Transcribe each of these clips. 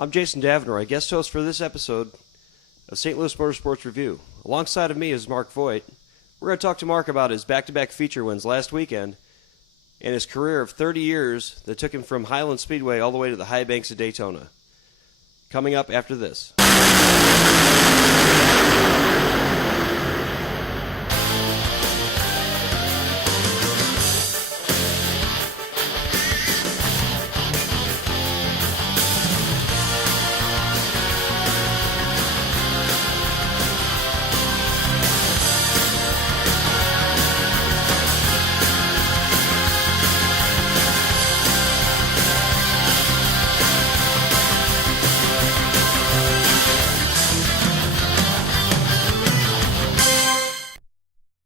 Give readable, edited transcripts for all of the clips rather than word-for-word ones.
I'm Jason Davinroy, guest host for this episode of St. Louis Motorsports Review. Alongside of me is Mark Voigt. We're going to talk to Mark about his back-to-back feature wins last weekend and his career of 30 years that took him from Highland Speedway all the way to the high banks of Daytona. Coming up after this.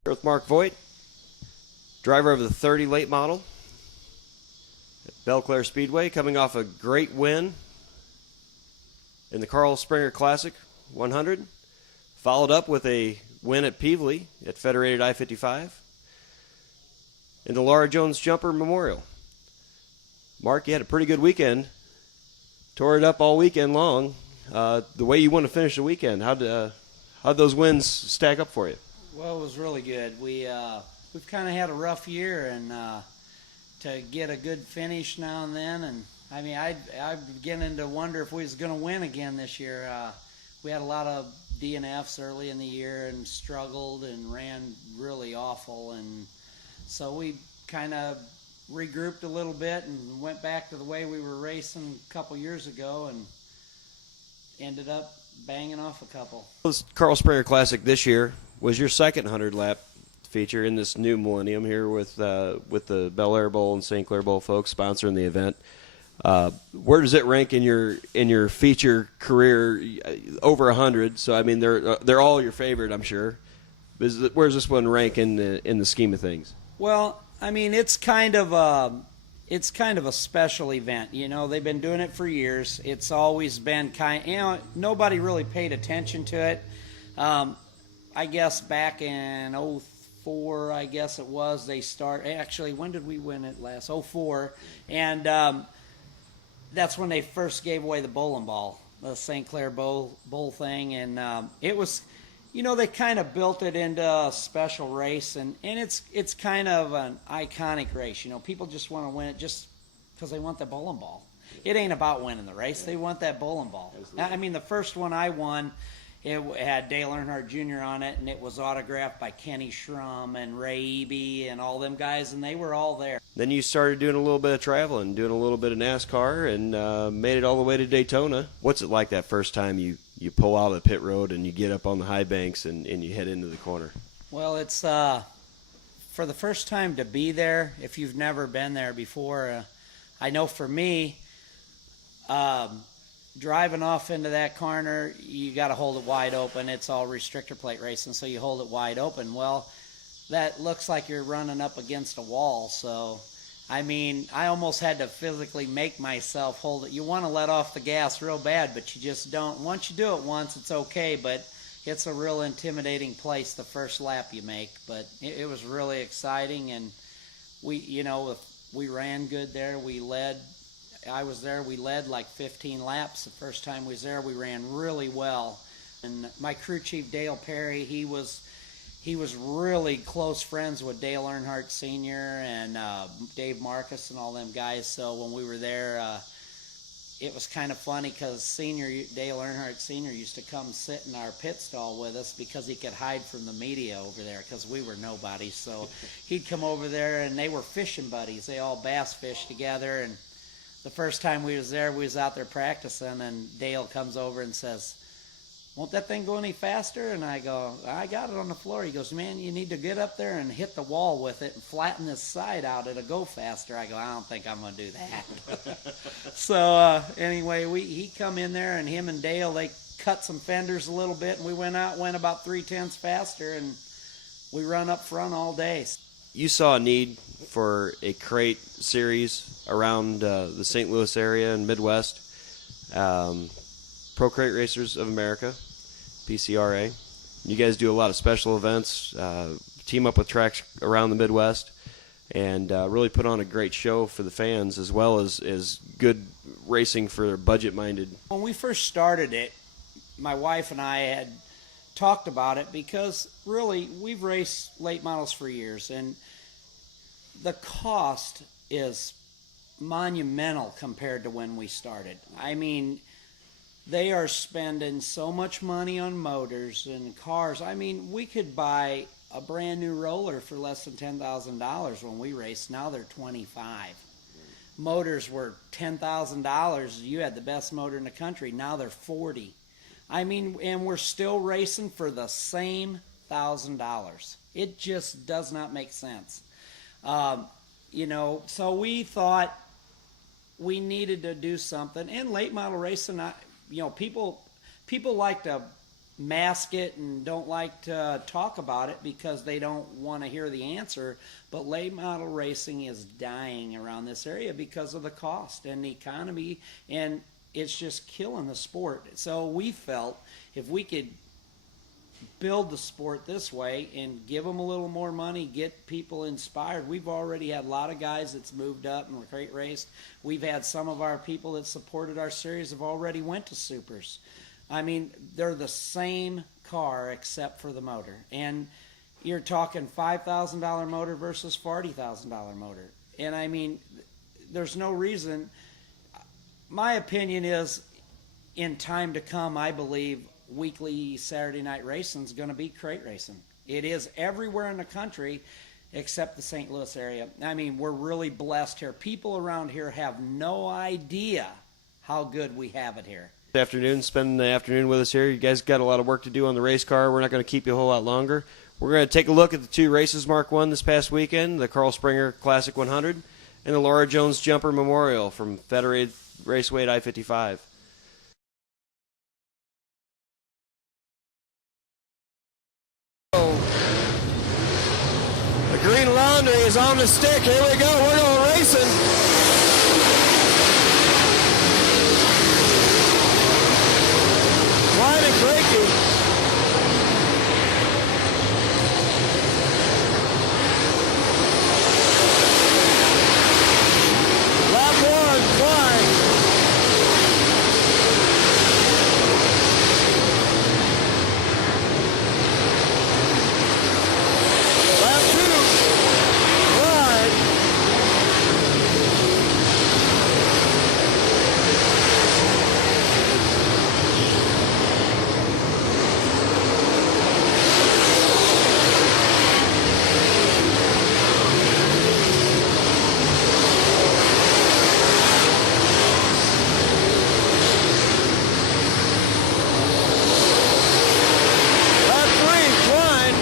With Mark Voigt, driver of the 30 late model at Belclair Speedway, coming off a great win in the Carl Springer Classic 100, followed up with a win at Pevely at Federated I-55 in the Laure Jones Jumper Memorial. Mark, you had a pretty good weekend, tore it up all weekend long. The way you want to finish the weekend, how'd those wins stack up for you? Well, it was really good. We've kind of had a rough year, and to get a good finish now and then, and I mean, I'm beginning to wonder if we was going to win again this year. We had a lot of DNFs early in the year and struggled and ran really awful, and so we kind of regrouped a little bit and went back to the way we were racing a couple years ago, and ended up banging off a couple. This Carl Springer Classic this year was your second 100-lap feature in this new millennium here with the Bel Air Bowl and St. Clair Bowl folks sponsoring the event. Where does it rank in your feature career? Over 100, so I mean they're all your favorite, I'm sure. Where's this one rank in the scheme of things? Well, I mean it's kind of a special event. You know, they've been doing it for years. It's always been nobody really paid attention to it. I guess back in 04, I guess it was, they actually, when did we win it last? 04. And that's when they first gave away the bowling ball, the St. Clair Bowl thing. And it was, you know, they kind of built it into a special race. And it's kind of an iconic race. You know, people just want to win it just because they want the bowling ball. It ain't about winning the race. They want that bowling ball. I mean, the first one I won, it had Dale Earnhardt Jr. on it, and it was autographed by Kenny Schrum and Ray Eby and all them guys, and they were all there. Then you started doing a little bit of traveling, doing a little bit of NASCAR, and made it all the way to Daytona. What's it like that first time you pull out of the pit road and you get up on the high banks and you head into the corner? Well, it's for the first time to be there, if you've never been there before, I know for me, driving off into that corner, you got to hold it wide open. It's all restrictor plate racing, so you hold it wide open. Well, that looks like you're running up against a wall. So, I mean, I almost had to physically make myself hold it. You want to let off the gas real bad, but you just don't. Once you do it once, it's okay, but it's a real intimidating place the first lap you make. But it was really exciting, and we ran good there. We led. I was there, we led like 15 laps the first time we was there. We ran really well. And my crew chief, Dale Perry, he was really close friends with Dale Earnhardt Sr. and Dave Marcus and all them guys. So when we were there, it was kind of funny because Dale Earnhardt Sr. used to come sit in our pit stall with us because he could hide from the media over there because we were nobodies. So he'd come over there, and they were fishing buddies. They all bass fished together, and the first time we was there, we was out there practicing, and Dale comes over and says, "Won't that thing go any faster?" And I go, "I got it on the floor." He goes, "Man, you need to get up there and hit the wall with it and flatten this side out. It'll go faster." I go, "I don't think I'm going to do that." So anyway, he come in there, and him and Dale, they cut some fenders a little bit, and we went about 3/10 faster, and we run up front all day. You saw a need for a crate series around the St. Louis area and Midwest. Pro Crate Racers of America, PCRA. You guys do a lot of special events, team up with tracks around the Midwest, and really put on a great show for the fans, as well as good racing for budget-minded. When we first started it, my wife and I had talked about it because really we've raced late models for years, and the cost is monumental compared to when we started. I mean, they are spending so much money on motors and cars. I mean, we could buy a brand new roller for less than $10,000 when we raced. Now they're $25,000. Motors were $10,000. You had the best motor in the country. Now they're $40,000. I mean, and we're still racing for the same $1,000. It just does not make sense. You know, so we thought we needed to do something. And late model racing, you know, people like to mask it and don't like to talk about it because they don't want to hear the answer. But late model racing is dying around this area because of the cost and the economy, and it's just killing the sport. So we felt if we could build the sport this way and give them a little more money, get people inspired. We've already had a lot of guys that's moved up and great raced. We've had some of our people that supported our series have already went to supers. I mean, they're the same car except for the motor. And you're talking $5,000 motor versus $40,000 motor. And I mean, there's no reason. My opinion is, in time to come, I believe weekly Saturday night racing is going to be crate racing. It is everywhere in the country except the St. Louis area. I mean, we're really blessed here. People around here have no idea how good we have it here. Good afternoon, spending the afternoon with us here. You guys got a lot of work to do on the race car. We're not going to keep you a whole lot longer. We're going to take a look at the two races Mark won this past weekend, the Carl Springer Classic 100 and the Laura Jones Jumper Memorial from Federated Raceway at I-55. The green laundry is on the stick. Here we go. We're going racing. Wide and breaking. Lap one, flying. Lap two, wide. Lap three, wide.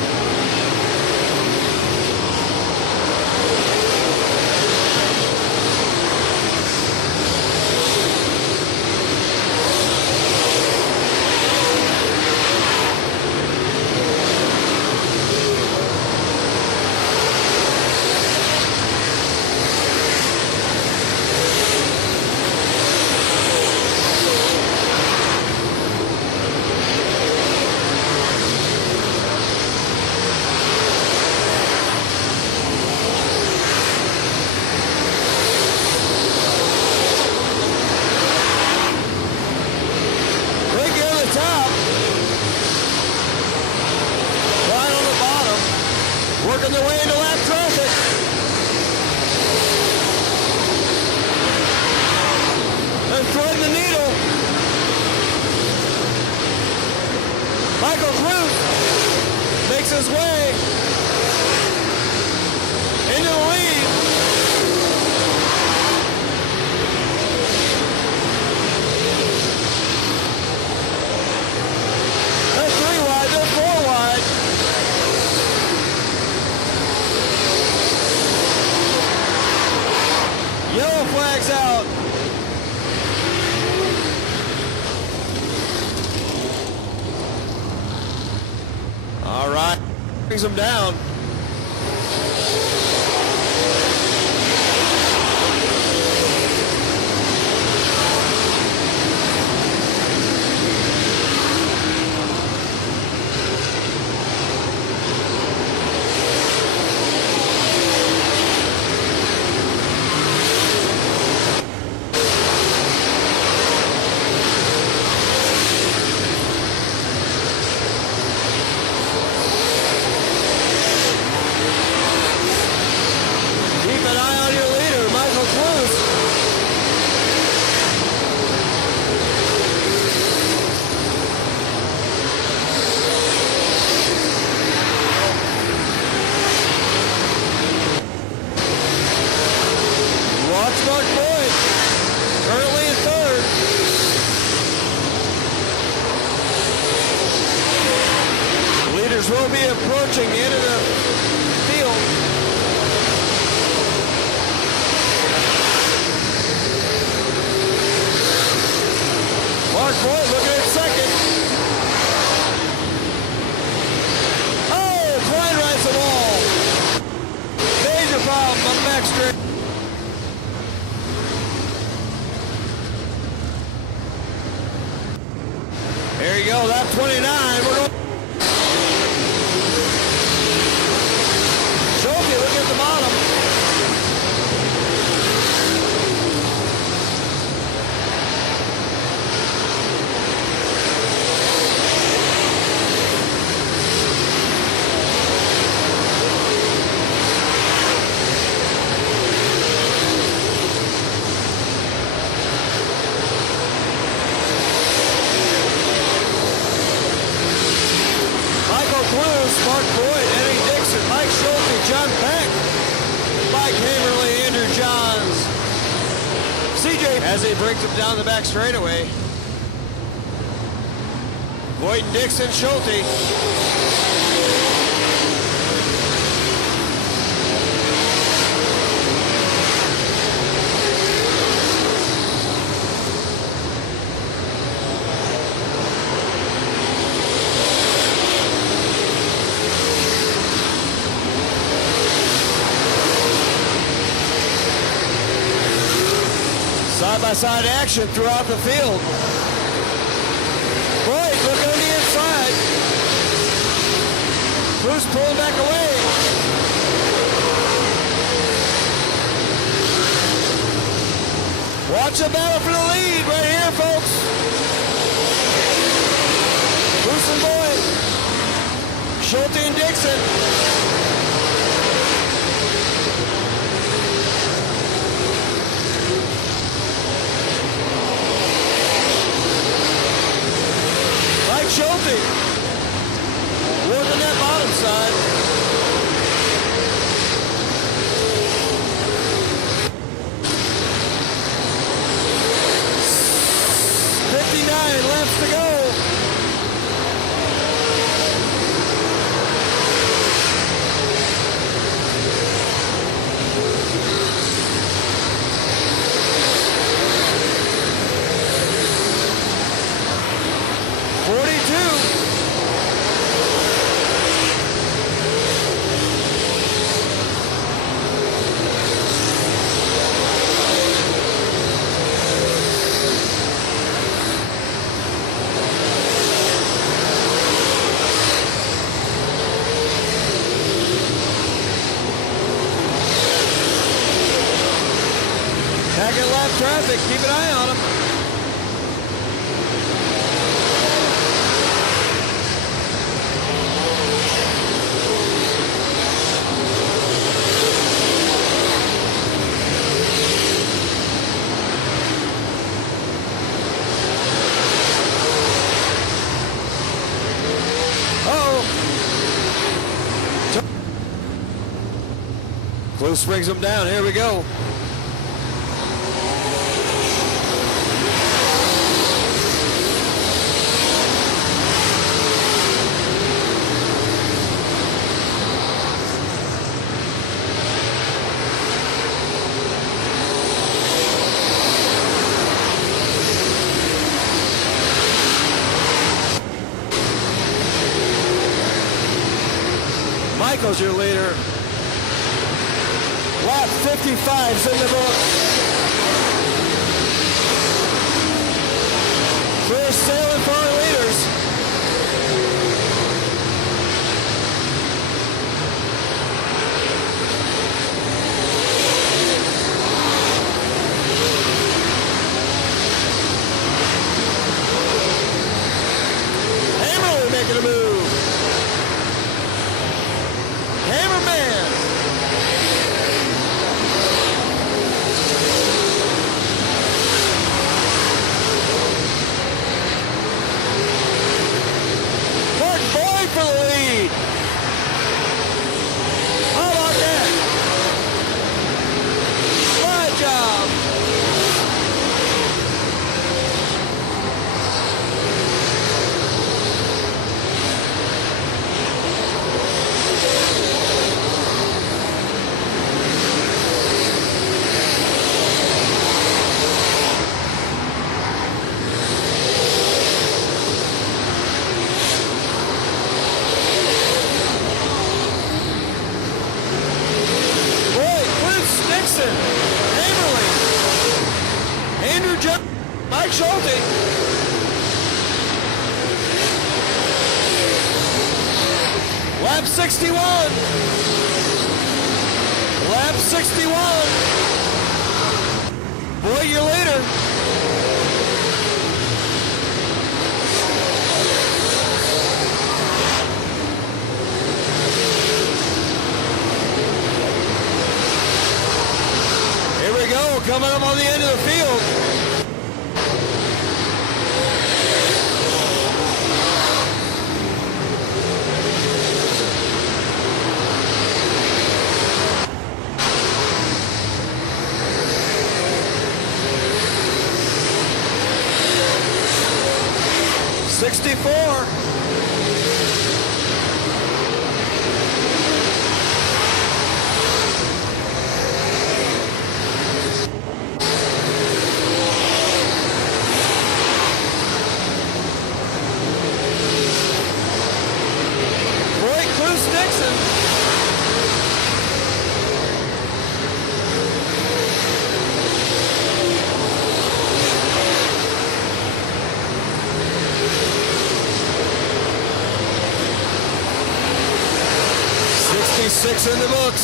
Ricky on the top. Right on the bottom. Working their way into lap traffic. They're threading the needle. Michael Clute makes his way into the lead. They're three wide, they're four wide. Yellow flag's out. All right, brings them down. will be approaching the end of the field. Mark Voigt looking at second. Oh, blind rides the wall. Major problem on the back straight. There you go, lap 29. We're going. Schulte, look at the bottom. Mark Voigt, Eddie Dixon, Mike Schulte, John Peck, Mike Hamerly, Andrew Johns, CJ as he brings him down the back straightaway. Voigt and Dixon, Schulte. Side-by-side action throughout the field. Voigt, look on the inside. Bruce pulling back away. Watch a battle for the lead right here, folks. Bruce and Voigt. Schulte and Dixon. Schulte working that bottom side. .59 laps to go. Second lap traffic, keep an eye on them. Close brings them down. Here we go. Michael's your leader. Lap 55's in the book. Clear sailing for our leaders. Hammerly making a move. Hammerman. Lap 61. Lap 61. Boy, you're leader. Here we go, coming up on the end of the field. Six in the books.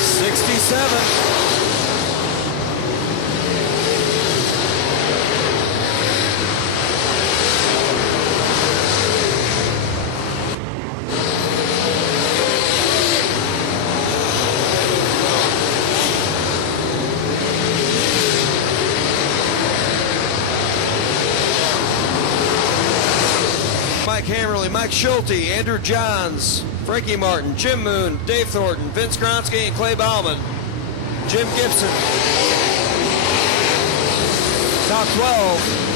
67. Mike Hammerly, Mike Schulte, Andrew Johns, Frankie Martin, Jim Moon, Dave Thornton, Vince Gronsky, and Clay Bauman. Jim Gibson. Top 12.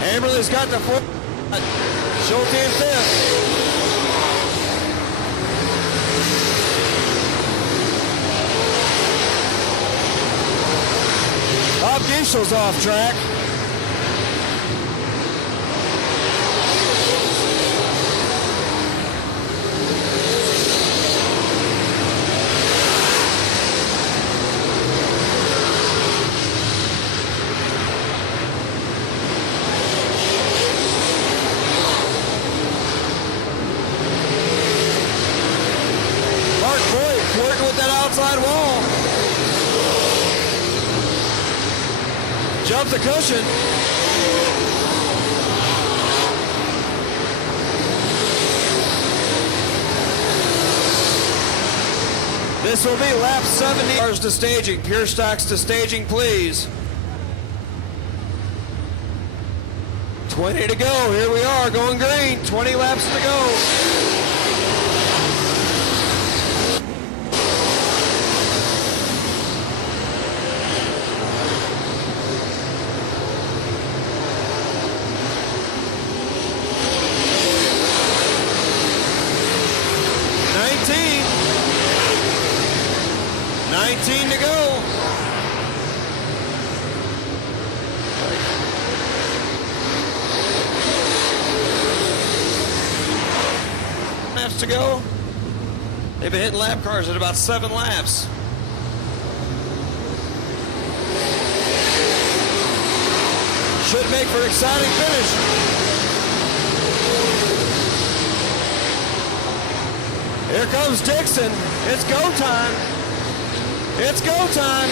Hammerly's got the fourth. Schulte in fifth. Bob Diesel's off track. Mark Voigt working with that outside wall. Jump the cushion. This will be lap 70. Cars to staging, pure stocks to staging, please. 20 to go. Here we are, going green. 20 laps to go. To go. Laps to go. They've been hitting lap cars at about 7 laps. Should make for an exciting finish. Here comes Dixon. It's go time. It's go time.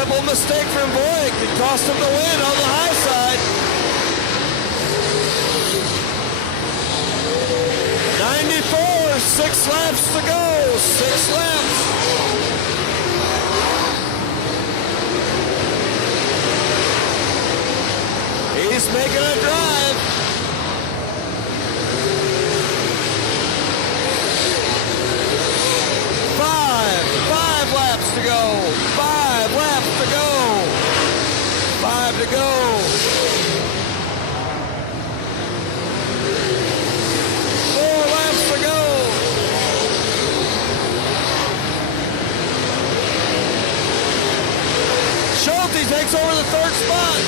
Simple mistake from Voigt could cost him the win on the high side. 94, 6 laps to go, 6 laps. He's making a drive. 5 laps to go, 5 laps to go, 5 to go. 4 laps to go. Schulte takes over the 3rd spot.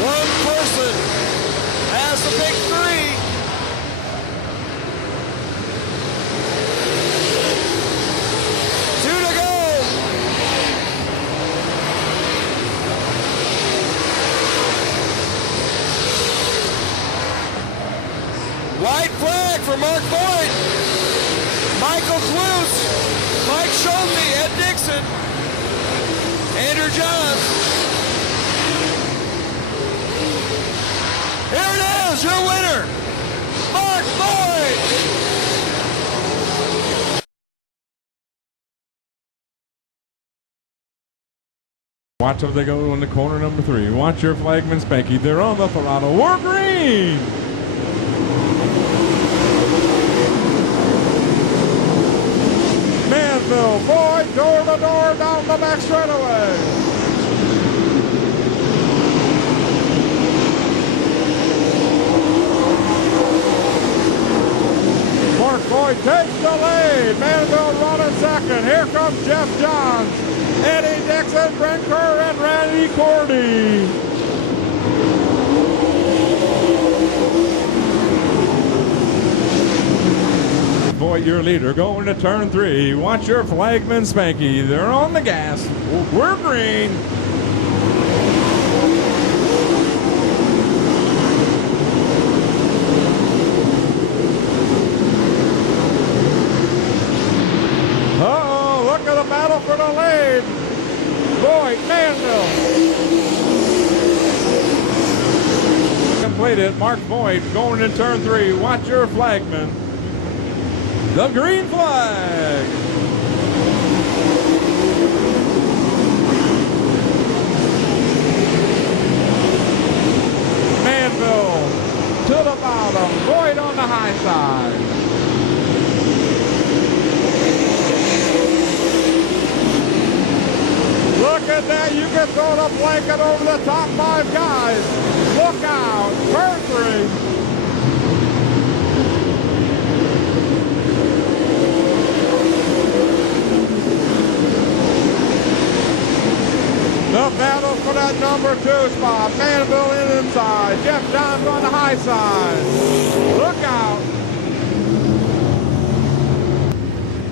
One person has the big 3. Two to go. White flag for Mark Voigt. Michael Cluse, Mike Schulte, Ed Dixon, Andrew Johns. Here it is, your winner, Mark Voigt. Watch as they go in the corner number 3. Watch your flagman Spanky. They're on the throttle. We're green. Manville, Voigt, door to door down the back straightaway. Mark Voigt takes the lead. Manville running second. Here comes Jeff Johns, Eddie Dixon, Brent Kerr, and Randy Cordy. Voigt, your leader, going to turn 3. Watch your flagman Spanky. They're on the gas. We're green. Uh-oh, look at the battle for the lead. Voigt, Manville. Completed. Mark Voigt going in turn 3. Watch your flagman. The green flag. Manville to the bottom. Voigt on the high side. Look at that. You can throw the blanket over the top 5 guys. Look out. Turn 3. The battle for that number 2 spot. Manville in inside. Jeff Johns on the high side. Look out.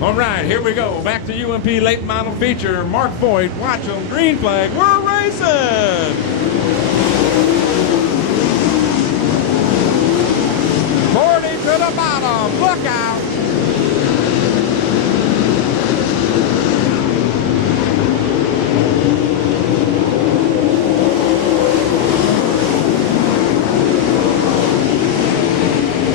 All right, here we go. Back to UMP late model feature. Mark Voigt, watch him. Green flag. We're racing. Cordy to the bottom. Look out.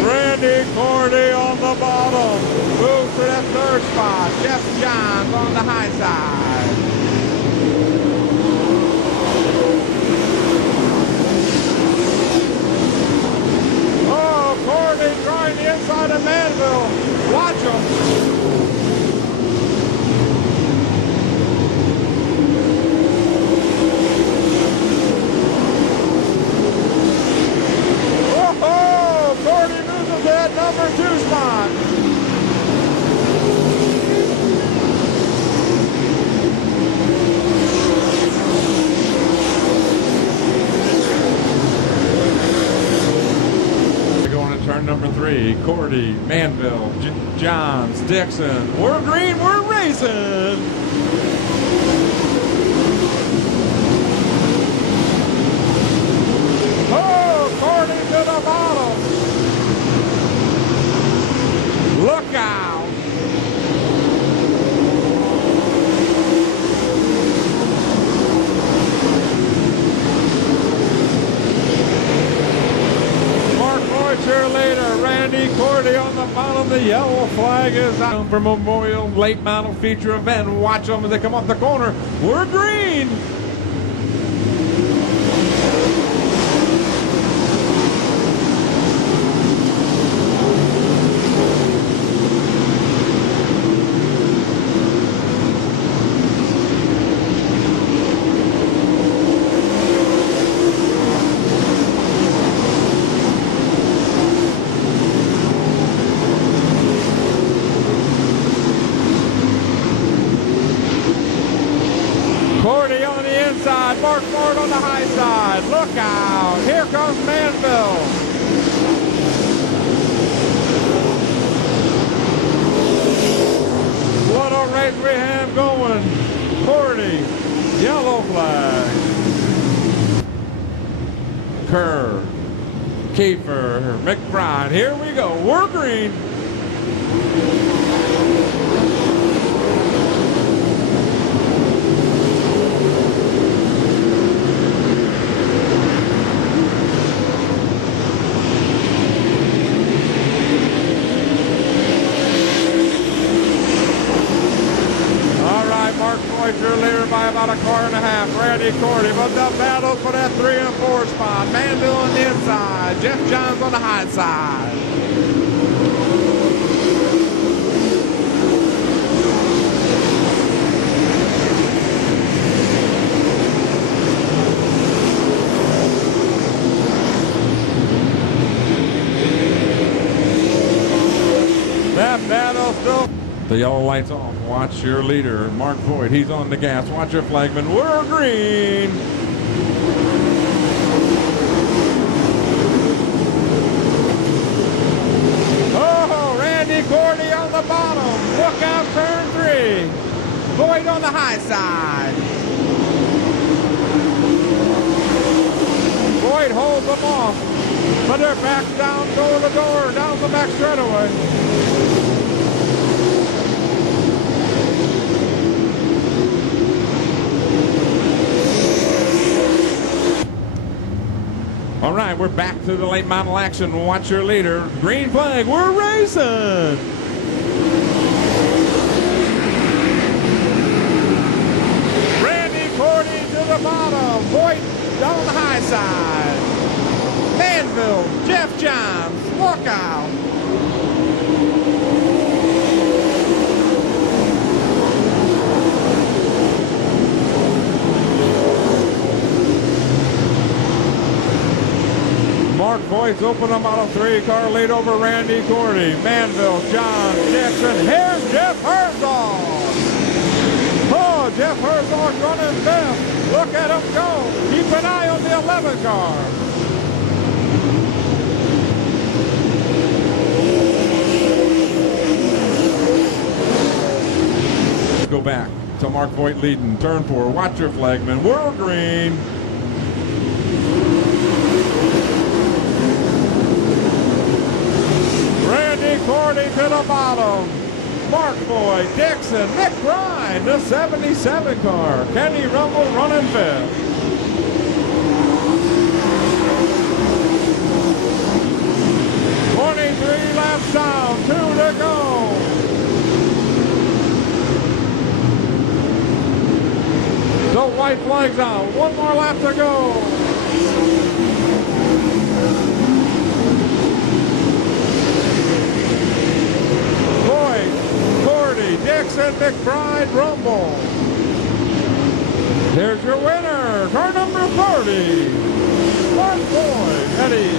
Randy Cordy on the bottom. Move to that 3rd spot. Jeff Johns on the high side. Oh, Cordy trying the inside of Manville. Watch him. Oh, Cordy loses that number 2 spot. Turn number 3, Cordy, Manville, Johns, Dixon. We're green, we're racing. Oh, Cordy to Cordy on the bottom. The yellow flag is out for Memorial Late Model Feature Event. Watch them as they come off the corner. We're green. Cordy on the inside, Mark Voigt on the high side. Look out, here comes Manville. What a race we have going. Cordy, yellow flag. Kerr, Kiefer, McBride, here we go, we're green. Mark Voigt, you're leader by about a car and a half. Randy Cordy, but the battle for that 3 and 4 spot. Manville on the inside, Jeff Johns on the high side. That battle still. The yellow lights off. Watch your leader, Mark Voigt. He's on the gas. Watch your flagman. We're green. Oh, Randy Cordy on the bottom. Look out, turn 3. Voigt on the high side. Voigt holds them off. But they're back down, door to door, down the back straightaway. All right, we're back to the late model action. Watch your leader. Green flag, we're racing. Randy Cordy to the bottom. Voigt down the high side. Manville, Jeff Johns, look out. Mark Voigt's open about a 3-car lead over Randy Cordy. Manville, John, Jackson. Here's Jeff Herzog. Oh, Jeff Herzog running fifth. Look at him go. Keep an eye on the 11 car. Go back to Mark Voigt leading. Turn 4. Watch your flagman. We're green. Randy Cordy to the bottom. Mark Voigt, Dixon, McBride, the 77 car. Kenny Rumble running fifth. Three laps down, 2 to go. The white flag's out. 1 more lap to go. Dixon, McBride, Rumble. Here's your winner, car number 30, Mark Voigt, Eddie